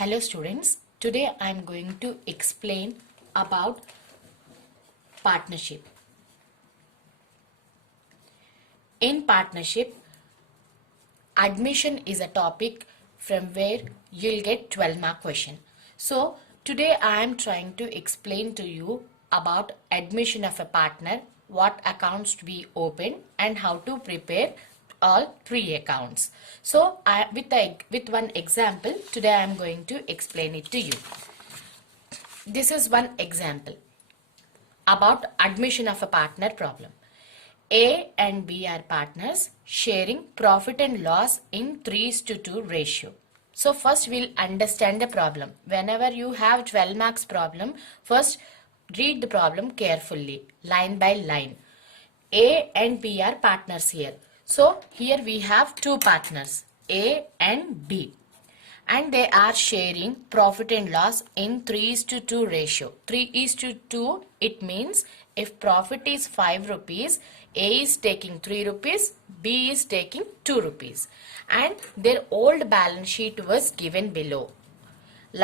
Hello students, today I am going to explain about partnership. In partnership, admission is a topic from where you'll get 12-mark question. So today I am trying to explain to you about admission of a partner, what accounts to be opened and how to prepare all 3 accounts. So with one example, today I am going to explain it to you. This is one example about admission of a partner problem. A and B are partners sharing profit and loss in 3:2 ratio. So first we'll understand the problem. Whenever you have 12 marks problem, first read the problem carefully, line by line. A and B are partners here. So here we have 2 partners, A and B. And they are sharing profit and loss in 3:2 ratio. 3:2, it means if profit is 5 rupees, A is taking 3 rupees, B is taking 2 rupees. And their old balance sheet was given below.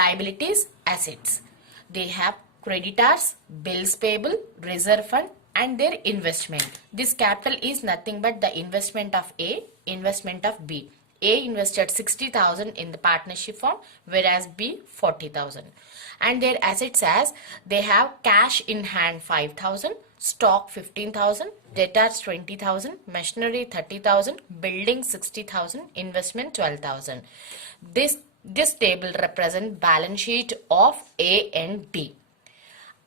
Liabilities, assets. They have creditors, bills payable, reserve fund and their investment. This capital is nothing but the investment of A, investment of B. A invested 60,000 in the partnership firm, whereas B 40,000. And their assets as they have cash in hand 5,000, stock 15,000, debtors 20,000, machinery 30,000, building 60,000, investment 12,000. This table represents balance sheet of A and B.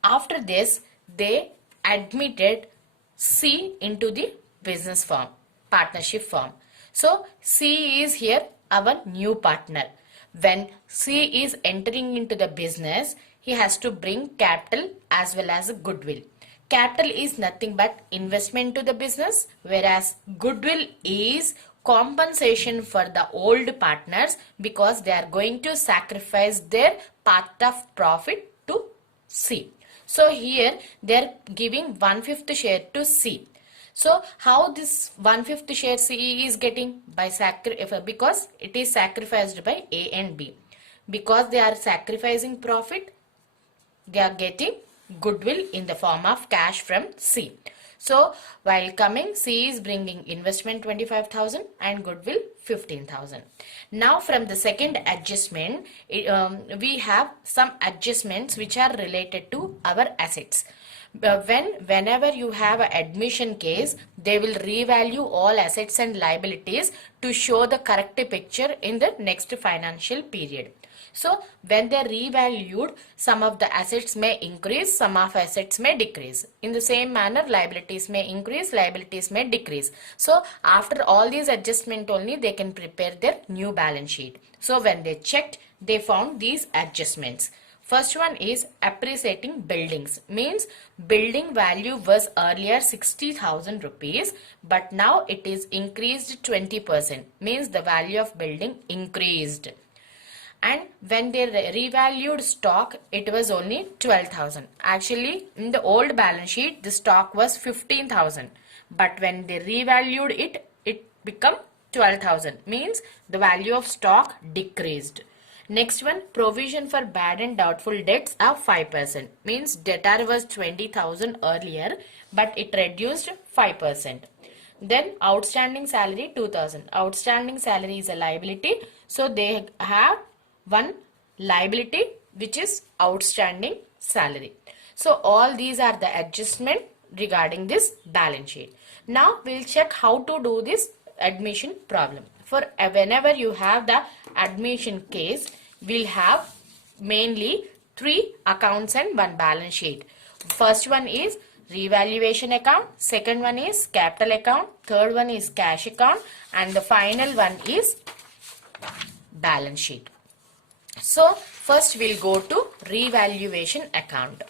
After this, they admitted C into the business firm, partnership firm. So C is here our new partner. When C is entering into the business, he has to bring capital as well as goodwill. Capital is nothing but investment to the business, whereas goodwill is compensation for the old partners because they are going to sacrifice their part of profit to C. So here they are giving 1/5 share to C. So how this 1/5 share C is getting? By because it is sacrificed by A and B. Because they are sacrificing profit, they are getting goodwill in the form of cash from C. So while coming, C is bringing investment 25,000 and goodwill 15,000. Now from the second adjustment, we have some adjustments which are related to our assets. Whenever you have an admission case, they will revalue all assets and liabilities to show the correct picture in the next financial period. So when they are revalued, some of the assets may increase, some of assets may decrease. In the same manner, liabilities may increase, liabilities may decrease. So after all these adjustments only, they can prepare their new balance sheet. So when they checked, they found these adjustments. First one is appreciating buildings. Means building value was earlier 60,000 rupees, but now it is increased 20%. Means the value of building increased. And when they revalued stock, it was only 12,000. Actually, in the old balance sheet, the stock was 15,000. But when they revalued it, it became 12,000. Means the value of stock decreased. Next one, provision for bad and doubtful debts are 5%. Means debtor was 20,000 earlier, but it reduced 5%. Then outstanding salary 2,000. Outstanding salary is a liability. So they have one liability which is outstanding salary. So all these are the adjustment regarding this balance sheet. Now we'll check how to do this admission problem. For whenever you have the admission case, we'll have mainly 3 accounts and 1 balance sheet. First one is revaluation account, second one is capital account, third one is cash account, and the final one is balance sheet. So first we'll go to revaluation account.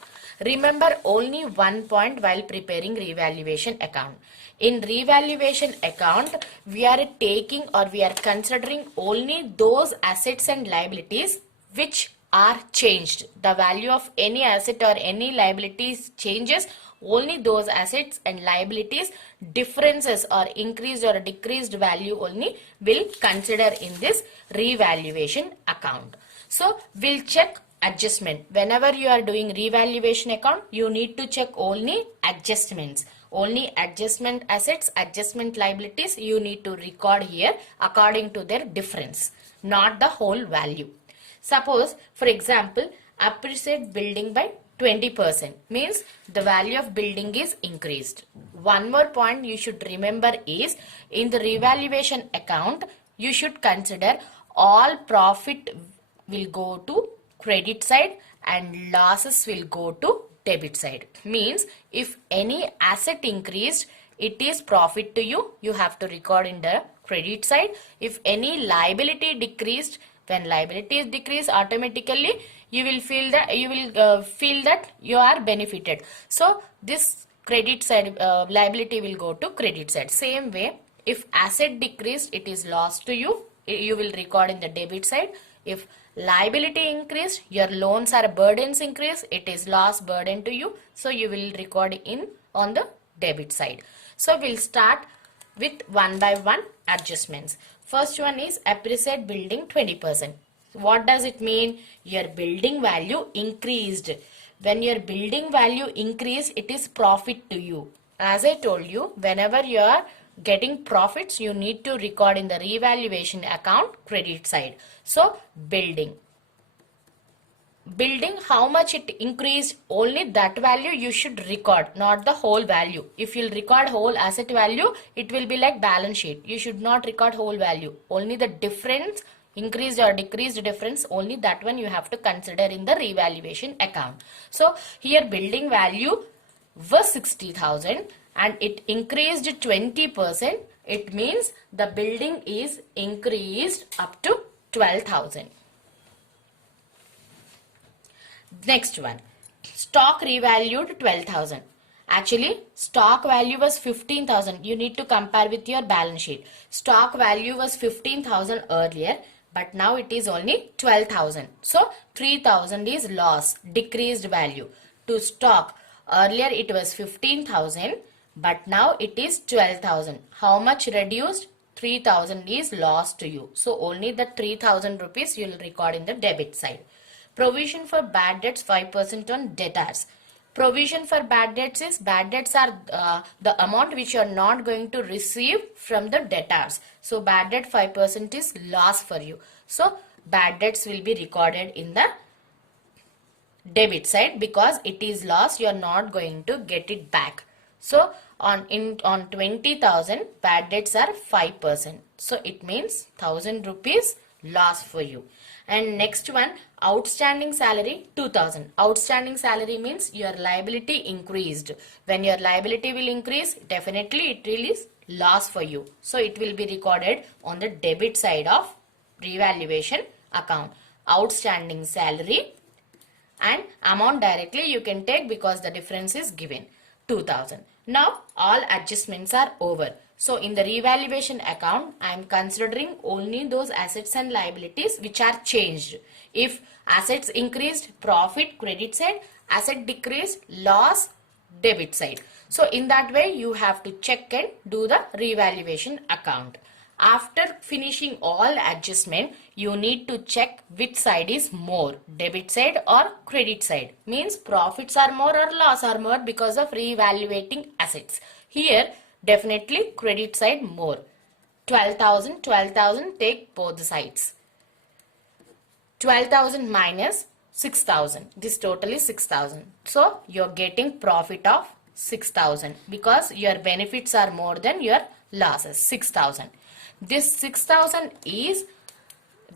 Remember only one point while preparing revaluation account. In revaluation account, we are taking or we are considering only those assets and liabilities which are changed. The value of any asset or any liabilities changes, only those assets and liabilities differences or increased or decreased value only will consider in this revaluation account. So we'll check adjustment. Whenever you are doing revaluation account, you need to check only adjustments. Only adjustment assets, adjustment liabilities you need to record here according to their difference, not the whole value. Suppose, for example, appreciate building by 20% means the value of building is increased. One more point you should remember is in the revaluation account, you should consider all profit will go to credit side and losses will go to debit side. Means if any asset increased, it is profit to you. You have to record in the credit side. If any liability decreased, when liability is decreased, automatically you will feel that you are benefited. So this credit side liability will go to credit side. Same way, if asset decreased, it is loss to you. You will record in the debit side. If liability increased, your loans or burdens increase, it is loss burden to you. So you will record in on the debit side. So we'll start with one by one adjustments. First one is appreciate building 20%. What does it mean? Your building value increased. When your building value increased, it is profit to you. As I told you, whenever you are getting profits, you need to record in the revaluation account credit side. So building how much it increased, only that value you should record, not the whole value. If you'll record whole asset value, it will be like balance sheet. You should not record whole value, only the difference, increased or decreased difference, only that one you have to consider in the revaluation account. So here building value was 60,000 and it increased 20%. It means the building is increased up to 12,000. Next one, stock revalued 12,000. Actually, stock value was 15,000. You need to compare with your balance sheet. Stock value was 15,000 earlier, but now it is only 12,000. So 3,000 is loss, decreased value to stock. Earlier it was 15,000, but now it is 12,000. How much reduced? 3,000 is loss to you. So only the 3,000 rupees you will record in the debit side. Provision for bad debts 5% on debtors. Provision for bad debts is, bad debts are the amount which you are not going to receive from the debtors. So bad debt 5% is loss for you. So bad debts will be recorded in the debit side because it is loss, you are not going to get it back. So on 20,000 bad debts are 5%. So it means 1,000 rupees loss for you. And next one, outstanding salary 2,000. Outstanding salary means your liability increased. When your liability will increase, definitely it will is loss for you. So it will be recorded on the debit side of revaluation account. Outstanding salary and amount directly you can take because the difference is given 2,000. Now all adjustments are over. So in the revaluation account, I am considering only those assets and liabilities which are changed. If assets increased, profit credit side, asset decreased, loss debit side. So in that way you have to check and do the revaluation account. After finishing all adjustment, you need to check which side is more, debit side or credit side. Means profits are more or loss are more because of reevaluating assets. Here definitely credit side more. 12,000, 12,000, take both sides. 12,000 minus 6,000. This total is 6,000. So you're getting profit of 6,000 because your benefits are more than your losses. 6,000. This 6,000 is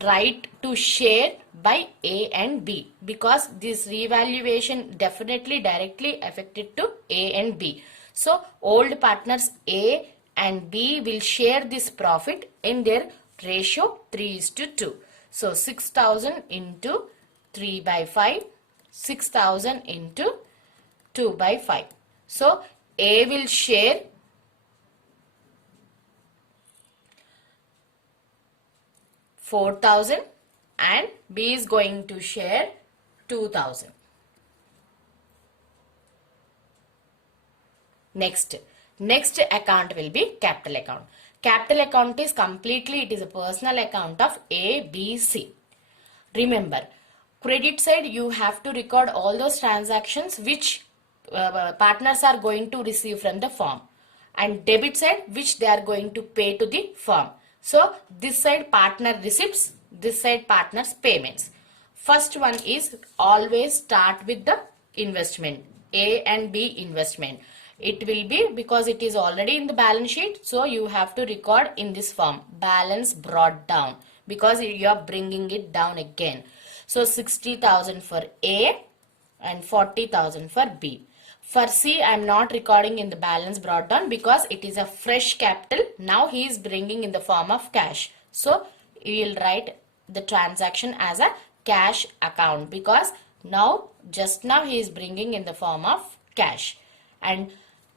right to share by A and B because this revaluation definitely directly affected to A and B. So old partners A and B will share this profit in their ratio 3:2. So 6,000 into 3 by 5, 6,000 into 2 by 5. So A will share 4,000 and B is going to share 2,000. Next account will be capital account. Capital account is completely, it is a personal account of A, B, C. Remember, credit side you have to record all those transactions which partners are going to receive from the firm, and debit side which they are going to pay to the firm. So this side partner receipts, this side partners payments. First one is always start with the investment, A and B investment. It will be because it is already in the balance sheet, so you have to record in this form balance brought down, because you are bringing it down again. So 60,000 for A and 40,000 for B. For C, I am not recording in the balance brought down because it is a fresh capital. Now he is bringing in the form of cash. So you will write the transaction as a cash account, because now just now he is bringing in the form of cash. And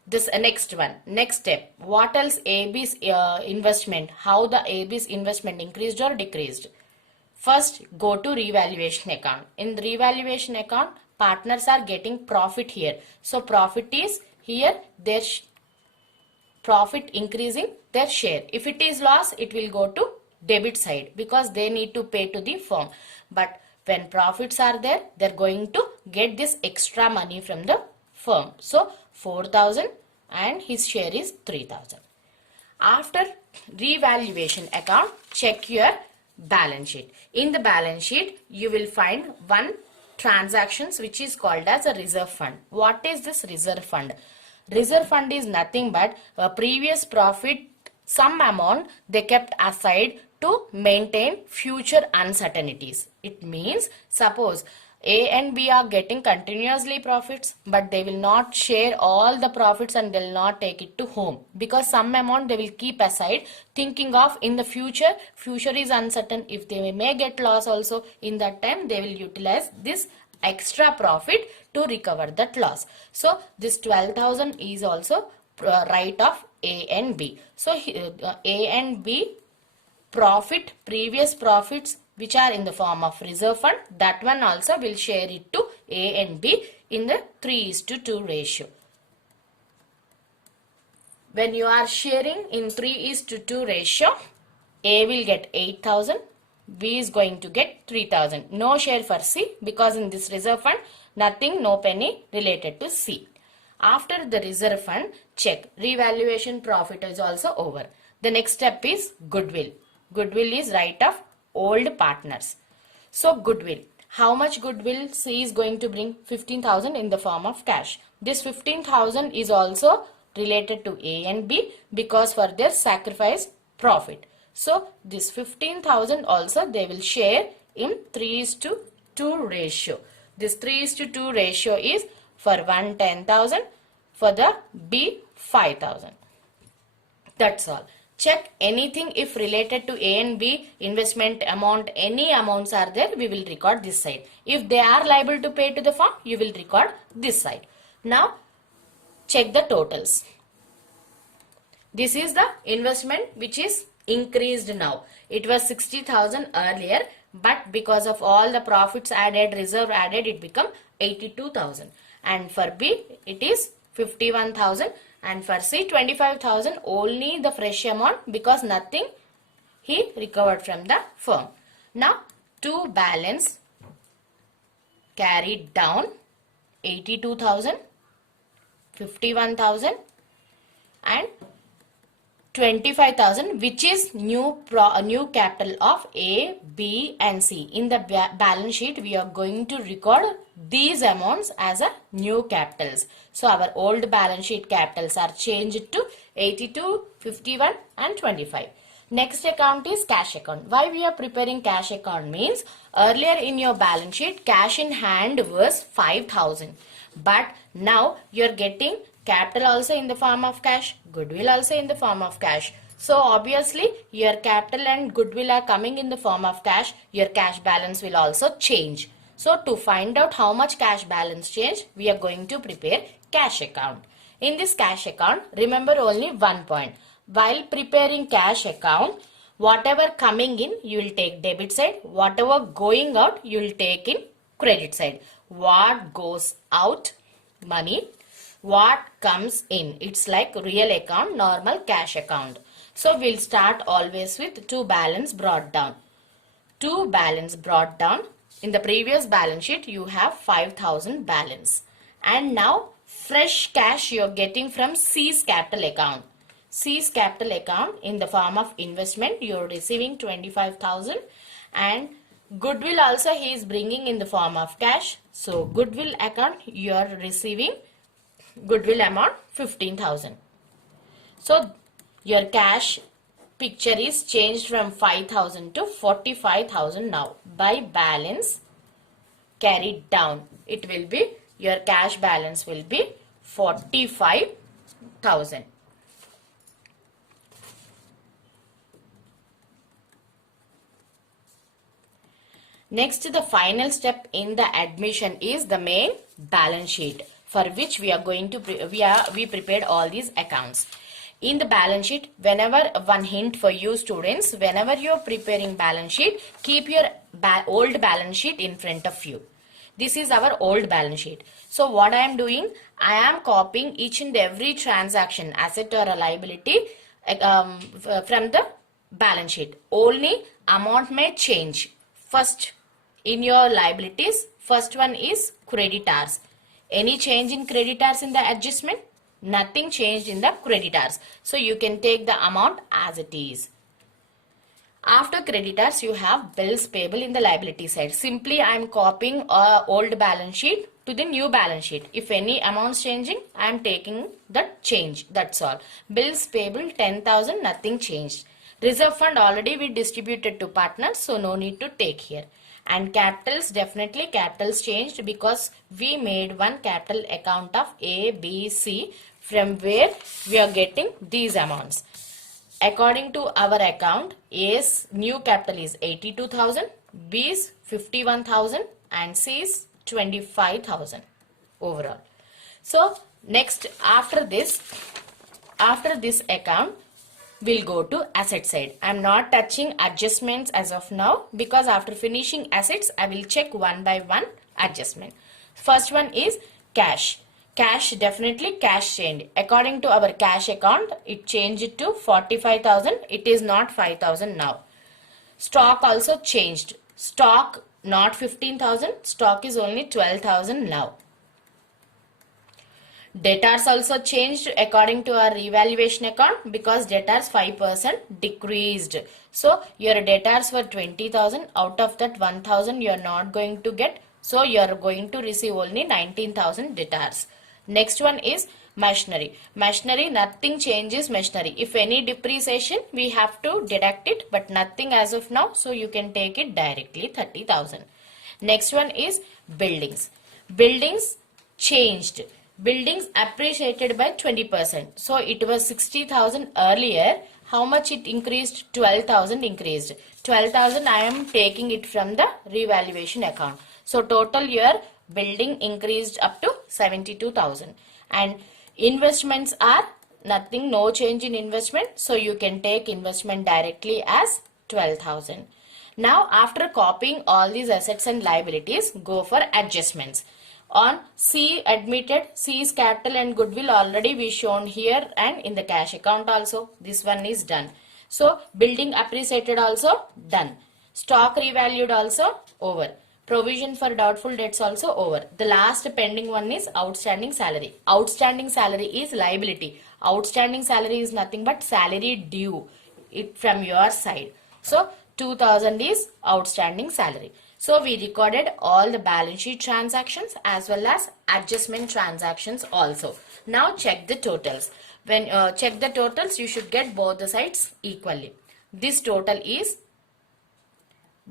this next step, what else? AB's investment, how the AB's investment increased or decreased. First, go to revaluation account. In the revaluation account, partners are getting profit here. So profit is here, their profit increasing their share. If it is loss, it will go to debit side because they need to pay to the firm. But when profits are there, they're going to get this extra money from the firm. So 4,000 and his share is 3,000. After revaluation account, check your balance sheet. In the balance sheet, you will find one transactions which is called as a reserve fund. What is this reserve fund? Reserve fund is nothing but a previous profit, some amount they kept aside to maintain future uncertainties. It means suppose A and B are getting continuously profits, but they will not share all the profits and they will not take it to home, because some amount they will keep aside thinking of in the future. Future is uncertain, if they may get loss also, in that time they will utilize this extra profit to recover that loss. So this 12,000 is also right of A and B. So A and B profit, previous profits which are in the form of reserve fund, that one also will share it to A and B in the 3:2 ratio. When you are sharing in 3:2 ratio, A will get 8,000, B is going to get 3,000. No share for C because in this reserve fund, nothing, no penny related to C. After the reserve fund, check revaluation profit is also over. The next step is goodwill. Goodwill is right of old partners. So goodwill, how much goodwill C is going to bring? 15,000 in the form of cash. This 15,000 is also related to A and B because for their sacrifice profit. So this 15,000 also they will share in 3:2 ratio. This 3:2 ratio is for one 10,000, for the B 5,000. That's all. Check anything if related to A and B investment amount, any amounts are there, we will record this side. If they are liable to pay to the firm, you will record this side. Now check the totals. This is the investment which is increased now. It was 60,000 earlier, but because of all the profits added, reserve added, it become 82,000. And for B, it is 51,000. And for C, 25,000, only the fresh amount because nothing he recovered from the firm. Now, to balance carried down 82,000, 51,000 and 25,000, which is new capital of A, B and C. In the balance sheet, we are going to record these amounts as a new capitals. So our old balance sheet capitals are changed to 82, 51 and 25. Next account is cash account. Why we are preparing cash account means earlier in your balance sheet, cash in hand was 5,000. But now you are getting capital also in the form of cash, goodwill also in the form of cash. So obviously your capital and goodwill are coming in the form of cash, your cash balance will also change. So to find out how much cash balance change, we are going to prepare cash account. In this cash account, remember only one point. While preparing cash account, whatever coming in, you will take debit side. Whatever going out, you will take in credit side. What goes out, money. What comes in, it's like real account, normal cash account. So we'll start always with to balance brought down. 2 balance brought down. In the previous balance sheet, you have 5,000 balance. And now, fresh cash you are getting from C's capital account. C's capital account in the form of investment, you are receiving 25,000, and goodwill also he is bringing in the form of cash. So, goodwill account you are receiving goodwill amount 15,000. So, your cash picture is changed from 5,000 to 45,000 now. By balance carried down, it will be, your cash balance will be 45,000. Next, the final step in the admission is the main balance sheet, for which we are going to we prepared all these accounts. In the balance sheet, whenever, one hint for you students, whenever you are preparing balance sheet, keep your old balance sheet in front of you. This is our old balance sheet. So what I am doing, I am copying each and every transaction, asset or a liability from the balance sheet. Only amount may change. First, in your liabilities, first one is creditors. Any change in creditors in the adjustment? Nothing changed in the creditors. So you can take the amount as it is. After creditors, you have bills payable in the liability side. Simply I am copying old balance sheet to the new balance sheet. If any amounts changing, I am taking the change. That's all. Bills payable 10,000, nothing changed. Reserve fund already we distributed to partners, so no need to take here. And capitals, definitely capitals changed because we made one capital account of A, B, C, from where we are getting these amounts. According to our account, A's new capital is 82,000, B's 51,000 and C's 25,000 overall. So next, after this account, we'll go to asset side. I am not touching adjustments as of now because after finishing assets, I will check one by one adjustment. First one is cash. Cash, definitely cash changed. According to our cash account, it changed to 45,000. It is not 5,000 now. Stock also changed. Stock not 15,000. Stock is only 12,000 now. Debtors also changed according to our revaluation account because debtors 5% decreased. So your debtors were 20,000. Out of that 1,000 you are not going to get. So you are going to receive only 19,000 debtors. Next one is machinery. Machinery, nothing changes machinery. If any depreciation, we have to deduct it, but nothing as of now. So you can take it directly 30,000. Next one is buildings. Buildings changed. Buildings appreciated by 20%. So it was 60,000 earlier. How much it increased? 12,000 increased. 12,000 I am taking it from the revaluation account. So total your building increased up to 72,000. And investments are nothing, no change in investment. So you can take investment directly as 12,000. Now after copying all these assets and liabilities, go for adjustments. On C admitted, C's capital and goodwill already we shown here and in the cash account also. This one is done. So building appreciated also done. Stock revalued also over. Provision for doubtful debts also over. The last pending one is outstanding salary. Outstanding salary is liability. Outstanding salary is nothing but salary due from your side. So 2,000 is outstanding salary. So we recorded all the balance sheet transactions as well as adjustment transactions also. Now check the totals. When check the totals, you should get both the sides equally. This total is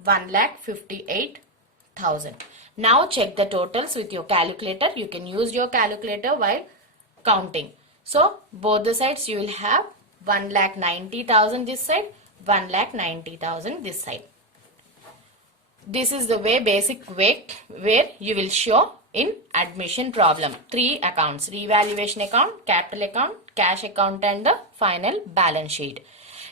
1,58,000. Now check the totals with your calculator. You can use your calculator while counting. So both the sides you will have 1,90,000 this side, 1,90,000 this side. This is the basic way where you will show in admission problem. 3 accounts: revaluation account, capital account, cash account and the final balance sheet.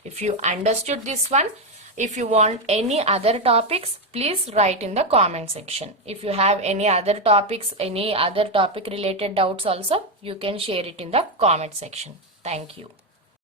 If you understood this one, if you want any other topics, please write in the comment section. If you have any other topics, any other topic related doubts also, you can share it in the comment section. Thank you.